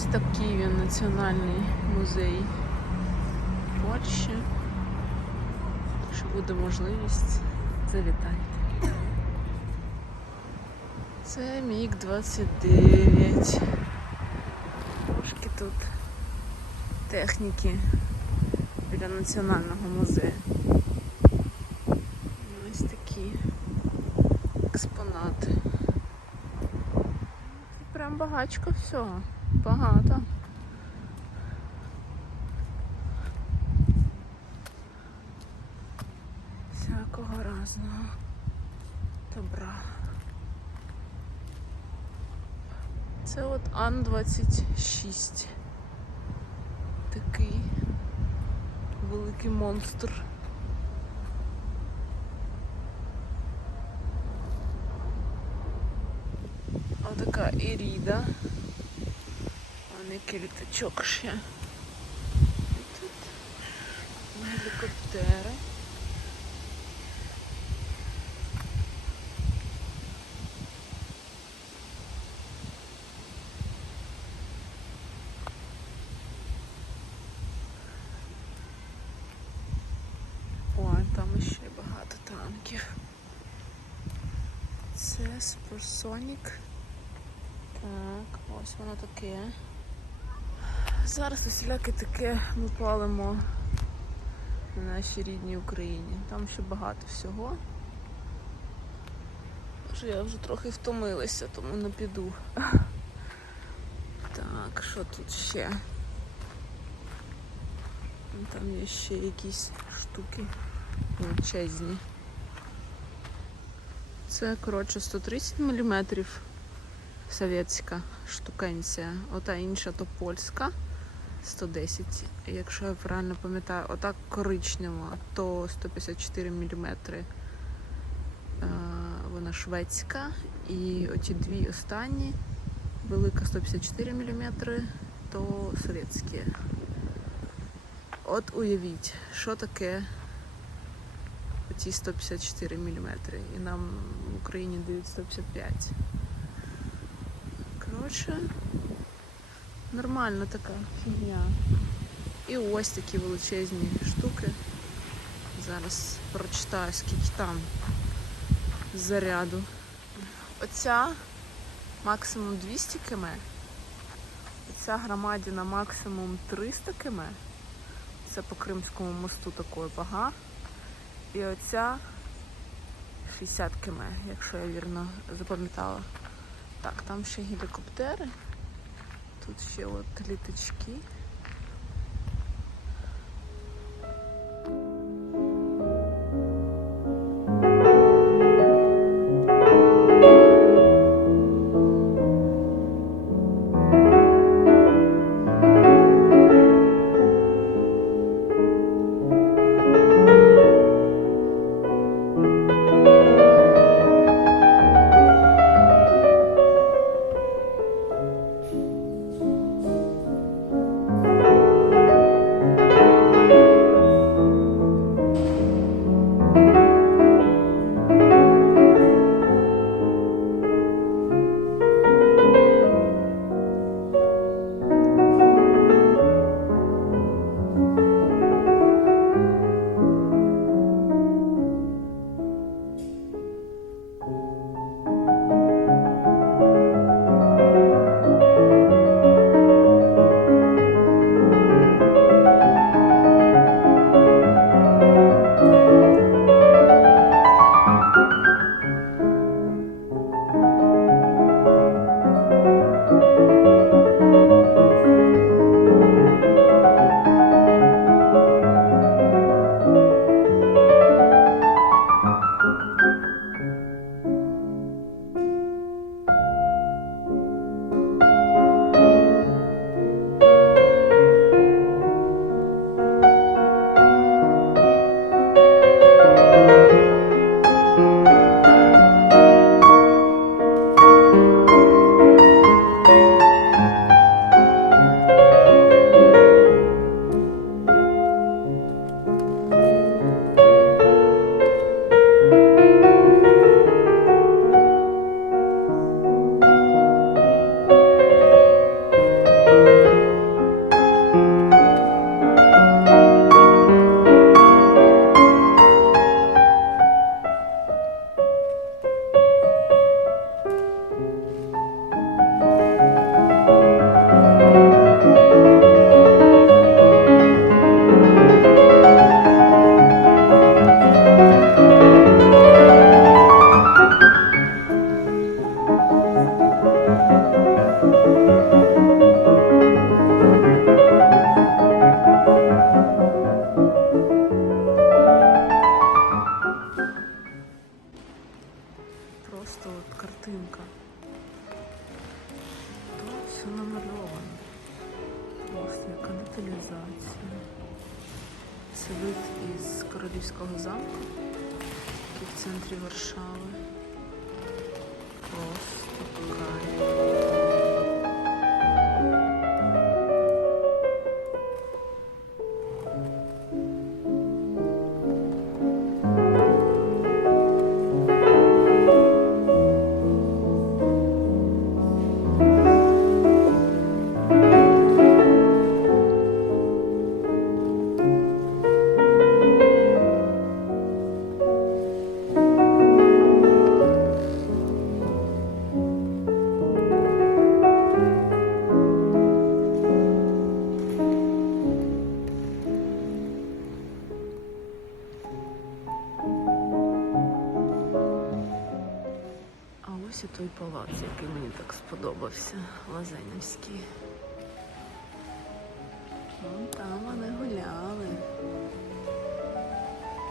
Ось такий він національний музей Польщі. Якщо буде можливість, завітайте. Це Міг 29. Трошки тут техніки біля національного музею. Ось такі експонати. Прям багачко всього. Багато. Всякого разного добра. Це от Ан-26. Такий великий монстр. Отака Іріда. Який літачок ще. Тут гелікоптери. Там ще багато танків. Це Supersonic. Так, ось воно таке. Зараз усіляке таке ми палимо на нашій рідній Україні. Там ще багато всього. Може я вже трохи втомилася, тому не піду. Так, що тут ще? Ну, Там є ще якісь штуки величезні. Це, коротше, 130 мм совєтська штукенція. Ота інша то польська 110. Якщо я правильно пам'ятаю, ота коричнева, то 154 мм. Вона шведська. І оті дві останні, велика 154 мм, то совєтські. От уявіть, що таке оці 154 мм. І нам в Україні дають 155. Коротше, нормальна така фігня. І ось такі величезні штуки. Зараз прочитаю, скільки там заряду. Оця максимум 200 км. Оця громадіна максимум 300 км. Це по Кримському мосту такої вага. І оця 60 км, якщо я вірно запам'ятала. Так, там ще гелікоптери. Тут ще от літачки. ялинка. Тут все намальовано. Власне, канаталізація. Це вид із королівського замку, який в центрі Варшави. Який мені так сподобався, Лазенівський. Вон там вони гуляли.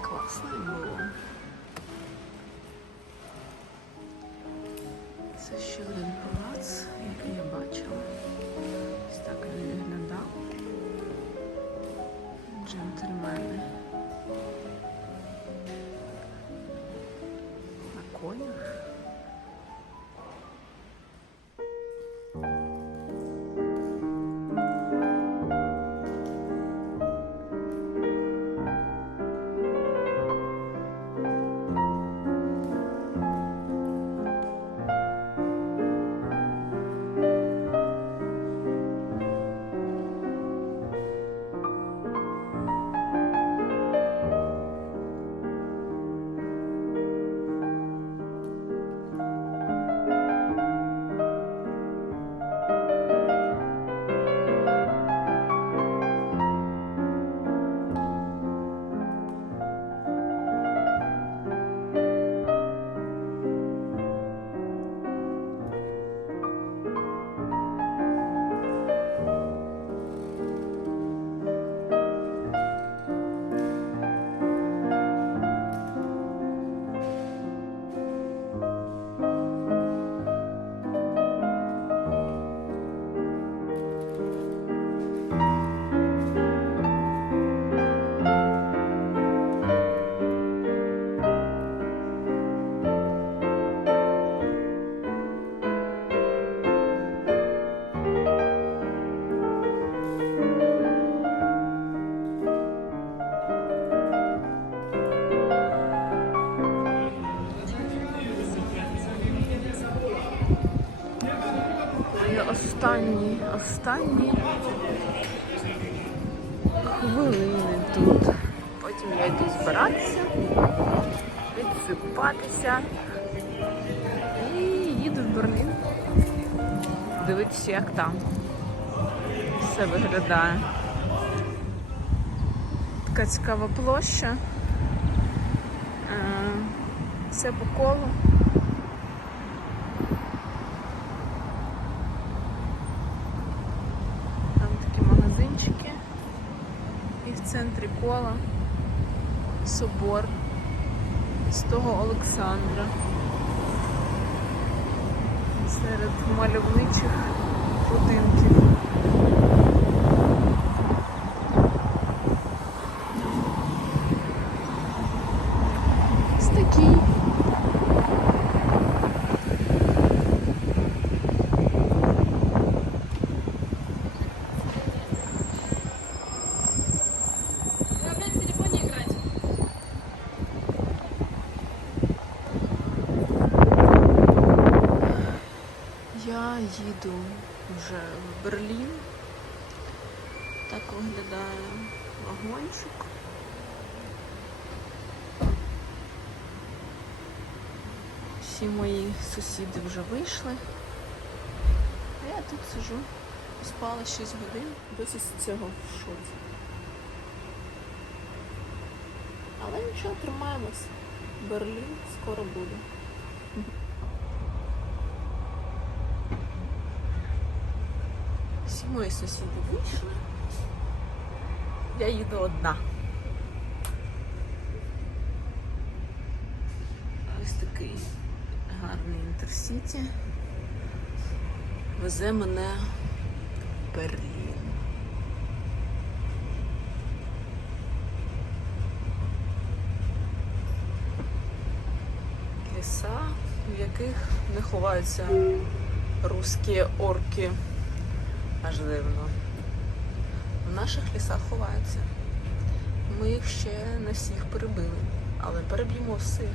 Класно було. Це ще один палац, який я бачила. Ось так він виглядав. Джентльмени. На конях. Останні, останні хвилини тут. Потім я йду збиратися, відсипатися і їду в Берлін. Дивитися, як там все виглядає. Така цікава площа. Е, Все по колу. Там такі магазинчики. І в центрі кола собор Святого Олександра. Серед мальовничих будинків. Ось такий. Їду вже в Берлін. Так виглядає вагончик. Всі мої сусіди вже вийшли. А я тут сижу. Спала 6 годин, досі цього в шоці. Але нічого, тримаємось. Берлін скоро буде. Мої сусіди вийшли. Я їду одна. Ось такий гарний інтерсіті. Везе мене в Берлін. Ліса, в яких не ховаються русські орки. Аж дивно. В наших лісах ховаються. Ми їх ще не всіх перебили, але переб'ємо всіх.